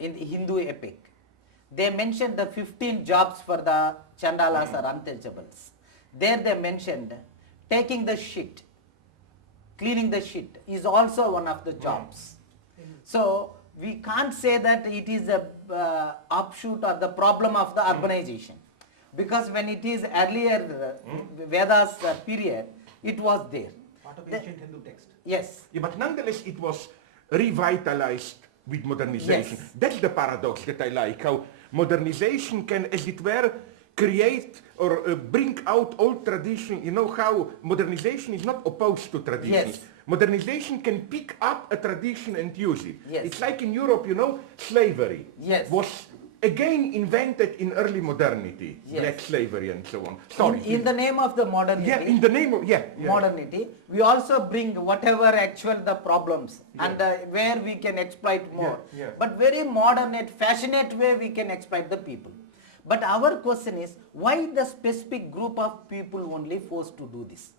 in the Hindu epic, they mentioned the 15 jobs for the Chandalas or untouchables. There they mentioned taking the shit, cleaning the shit is also one of the jobs. So we can't say that it is a offshoot or the problem of the urbanization, because when it is earlier Vedas period, it was there. Part of ancient Hindu text. Yes. Yeah, but nonetheless, it was revitalized with modernization. Yes. That's the paradox that I like, how modernization can, as it were, create or bring out old tradition. You know how modernization is not opposed to traditions. Yes. Modernization can pick up a tradition and use it. Yes. It's like in Europe, you know, slavery was again invented in early modernity, black slavery and so on. Sorry. In the name of the modernity. Yeah, in the name of, modernity, we also bring whatever actual the problems and where we can exploit more. But very modern and fashionate way we can exploit the people. But our question is, why the specific group of people only forced to do this?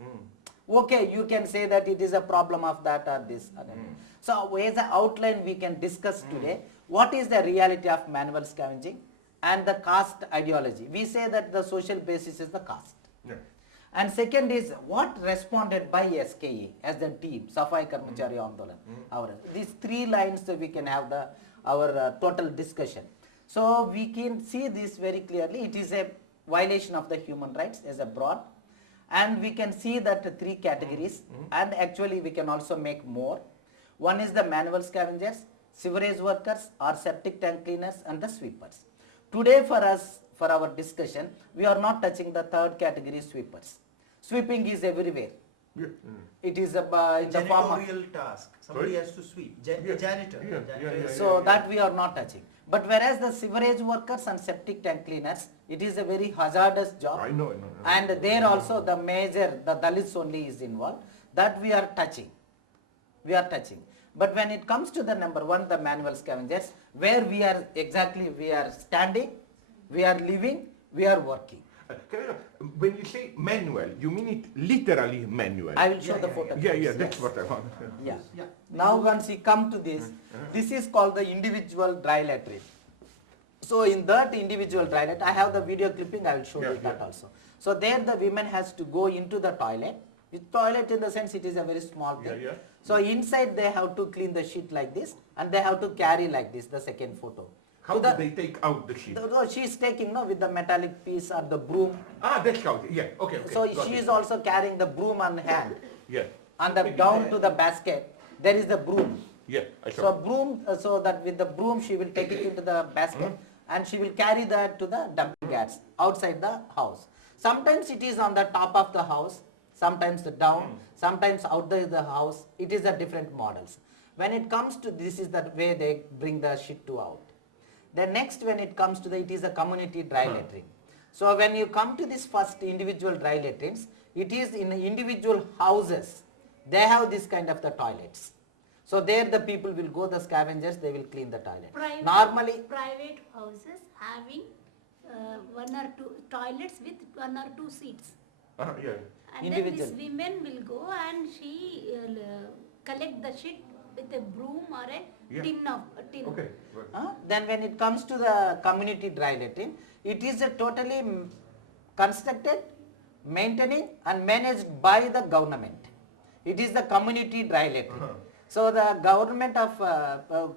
Okay, you can say that it is a problem of that or this or that. So as an outline we can discuss today, what is the reality of manual scavenging and the caste ideology. We say that the social basis is the caste. And second is what responded by SKE as the team, Safai, Karamchari, Andolan. These three lines we can have our total discussion. So we can see this very clearly. It is a violation of the human rights as a broad. And we can see that three categories, and actually we can also make more. One is the manual scavengers, sewerage workers or septic tank cleaners and the sweepers. Today for us, for our discussion, we are not touching the third category, sweepers. Sweeping is everywhere. It is in the form of janitorial task. Somebody has to sweep. Janitor. So that we are not touching. But whereas the sewerage workers and septic tank cleaners, it is a very hazardous job. I know. And there also the major, the Dalits only is involved. That we are touching. But when it comes to the number one, the manual scavengers, where we are exactly, we are standing, we are living, we are working. When you say manual, you mean it literally manual? I will show the photo. That's what I want. Now once we come to this, this is called the individual dry latrine. So in that individual dry latrine, I have the video clipping, I will show you that also. So there the women has to go into the toilet. With toilet in the sense it is a very small thing. So inside they have to clean the shit like this and they have to carry like this, the second photo. How do they take out the shit? She is taking with the metallic piece or the broom. That's how, okay. So she is also carrying the broom on hand. And Maybe down to the basket, there is the broom. I saw. So broom, so that with the broom she will take it into the basket and she will carry that to the dumping yards outside the house. Sometimes it is on the top of the house, sometimes down, sometimes outside the house. It is the different models. When it comes to this is the way they bring the shit to out. Then next when it comes to the, it is a community dry latrine. So when you come to this first individual dry latrines, it is in individual houses. They have this kind of the toilets. So there the people will go, the scavengers, they will clean the toilet. Normally private houses having one or two toilets with one or two seats. And then this women will go and she collect the shit with a broom or a tin. Then when it comes to the community dry latrine, it is a totally constructed, maintaining and managed by the government. It is the community dry latrine. So the government of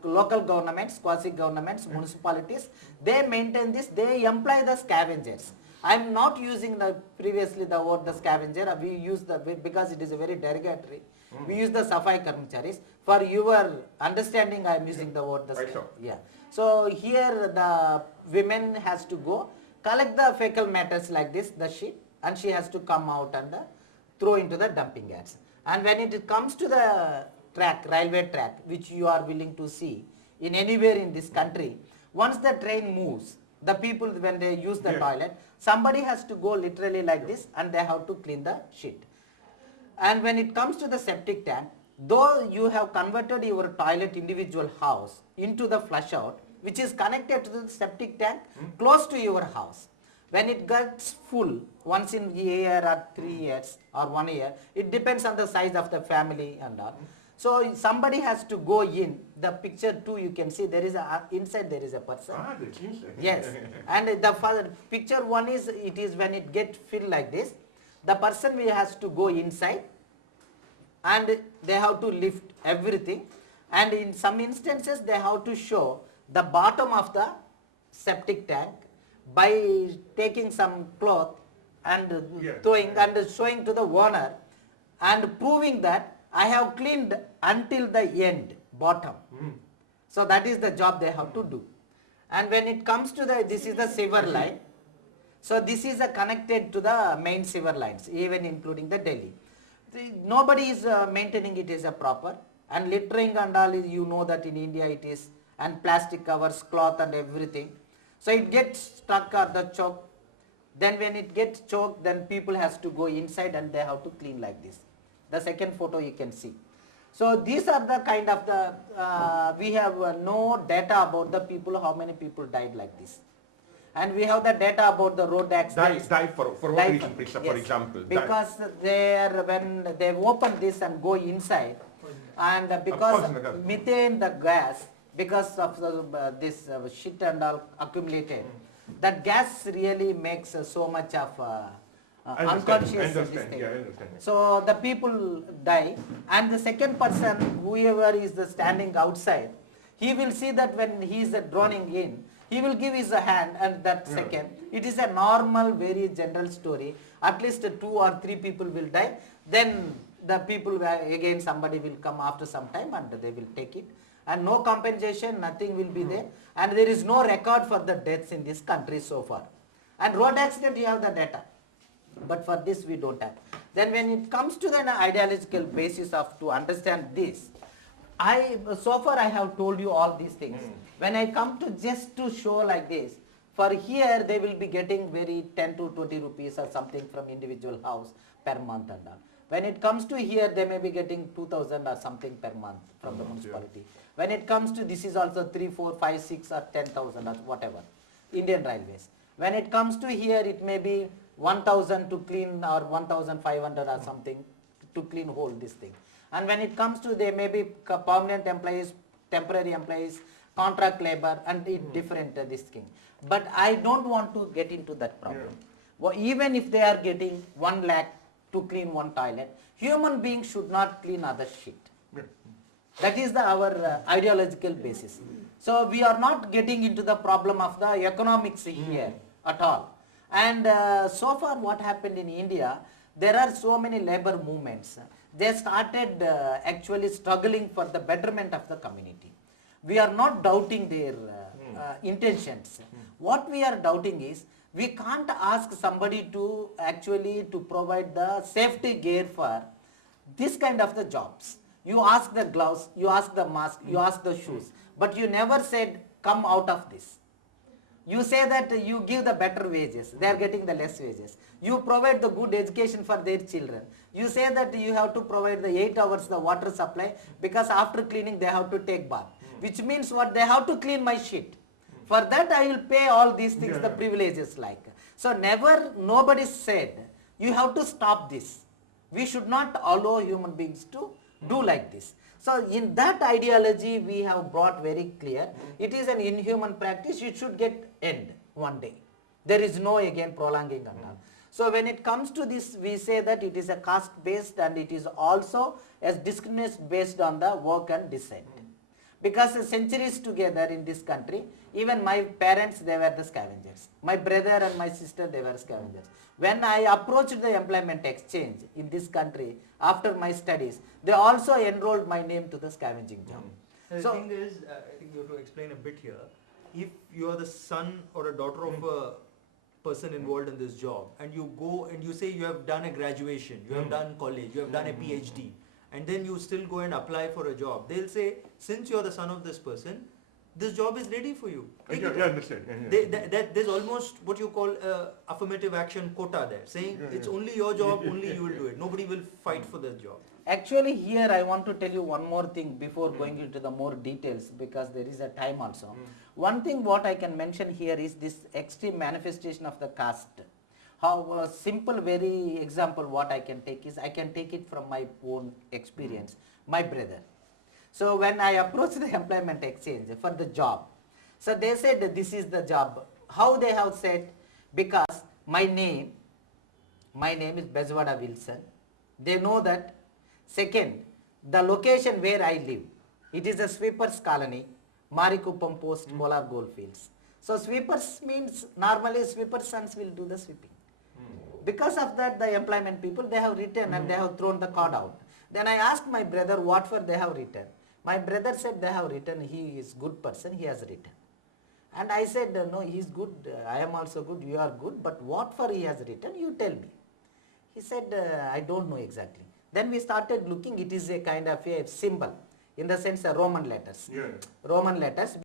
local governments, quasi-governments, municipalities, they maintain this, they employ the scavengers. I am not using previously the word the scavenger, we use because it is a very derogatory. We use the Safai Karamcharis. For your understanding, I am using the word the scavenger. So here the women has to go, collect the fecal matters like this, the shit, and she has to come out and throw into the dumping yards. And when it comes to the track, railway track, which you are willing to see in anywhere in this country, once the train moves, the people when they use the toilet, somebody has to go literally like this and they have to clean the shit. And when it comes to the septic tank, though you have converted your toilet individual house into the flush out, which is connected to the septic tank close to your house. When it gets full, once in a year or 3 years or 1 year, it depends on the size of the family and all. So somebody has to go in. The picture 2 you can see there is inside there is a person. Ah, that's inside. Yes, and the picture 1 is, it is when it get filled like this. The person has to go inside and they have to lift everything, and in some instances they have to show the bottom of the septic tank by taking some cloth and throwing and showing to the owner and proving that I have cleaned until the end, bottom. So that is the job they have to do. And when it comes to this is the sewer line. So this is connected to the main sewer lines, even including the Delhi. Nobody is maintaining it as a proper, and littering and all, you know that in India it is, and plastic covers, cloth and everything. So it gets stuck or the choke. Then when it gets choked, then people has to go inside and they have to clean like this. The second photo you can see. So these are the kind of we have no data about the people, how many people died like this. And we have the data about the road accidents. Die for what reason, for example? Because when they open this and go inside, and because methane, the gas, because of this shit and all accumulated, that gas really makes so much of unconscious this thing. Yeah, I understand. So the people die, and the second person, whoever is standing outside, he will see that when he is droning in, he will give his hand, and that second, it is a normal, very general story. At least 2 or 3 people will die. Then the people again, somebody will come after some time and they will take it. And no compensation, nothing will be there. And there is no record for the deaths in this country so far. And road accident, you have the data. But for this we don't have. Then when it comes to the ideological basis of to understand this, so far I have told you all these things. When I come to just to show like this, for here they will be getting very 10 to 20 rupees or something from individual house per month and all. When it comes to here, they may be getting 2,000 or something per month from the municipality. When it comes to this is also 3, 4, 5, 6 or 10,000 or whatever, Indian Railways. When it comes to here, it may be 1,000 to clean or 1,500 or something to clean whole this thing. And when it comes to, they may be permanent employees, temporary employees, contract labor, and it different this thing. But I don't want to get into that problem. Well, even if they are getting 1 lakh to clean one toilet, human beings should not clean other shit. That is our ideological basis. So we are not getting into the problem of the economics here at all. And so far what happened in India, there are so many labor movements. They started actually struggling for the betterment of the community. We are not doubting their intentions. What we are doubting is, we can't ask somebody to actually to provide the safety gear for this kind of the jobs. You ask the gloves, you ask the mask, you ask the shoes, but you never said come out of this. You say that you give the better wages, they are getting the less wages. You provide the good education for their children. You say that you have to provide the 8 hours the water supply, because after cleaning they have to take bath. Which means what? They have to clean my shit. For that I will pay all these things, the privileges like. So never, nobody said, you have to stop this. We should not allow human beings to do like this. So in that ideology we have brought very clear, it is an inhuman practice, it should get end one day. There is no again prolonging and all. So when it comes to this, we say that it is a caste based, and it is also as discrimination based on the work and descent. Because centuries together in this country, even my parents, they were the scavengers. My brother and my sister, they were scavengers. When I approached the employment exchange in this country, after my studies, they also enrolled my name to the scavenging job. The thing is, I think you have to explain a bit here. If you are the son or a daughter of a person involved in this job, and you go and you say you have done a graduation, you have done college, you have done a PhD, and then you still go and apply for a job, they'll say, since you are the son of this person, this job is ready for you. I understand. There's almost what you call affirmative action quota there, saying it's only your job, only you will do it. Nobody will fight for the job. Actually here I want to tell you one more thing before going into the more details, because there is a time also. One thing what I can mention here is this extreme manifestation of the caste. How simple, very example what I can take is, I can take it from my own experience. My brother. So when I approached the employment exchange for the job, so they said that this is the job. How they have said? Because my name is Bezwada Wilson. They know that. Second, the location where I live, it is a sweepers colony, Marikuppam Post, Molar Goldfields. So sweepers means normally sweepers' sons will do the sweeping. Because of that, the employment people, they have written and they have thrown the card out. Then I asked my brother what for they have written. My brother said they have written, he is good person, he has written. And I said, no, he is good, I am also good, you are good, but what for he has written, you tell me. He said, I don't know exactly. Then we started looking, it is a kind of a symbol, in the sense of Roman letters. Yeah. Roman letters.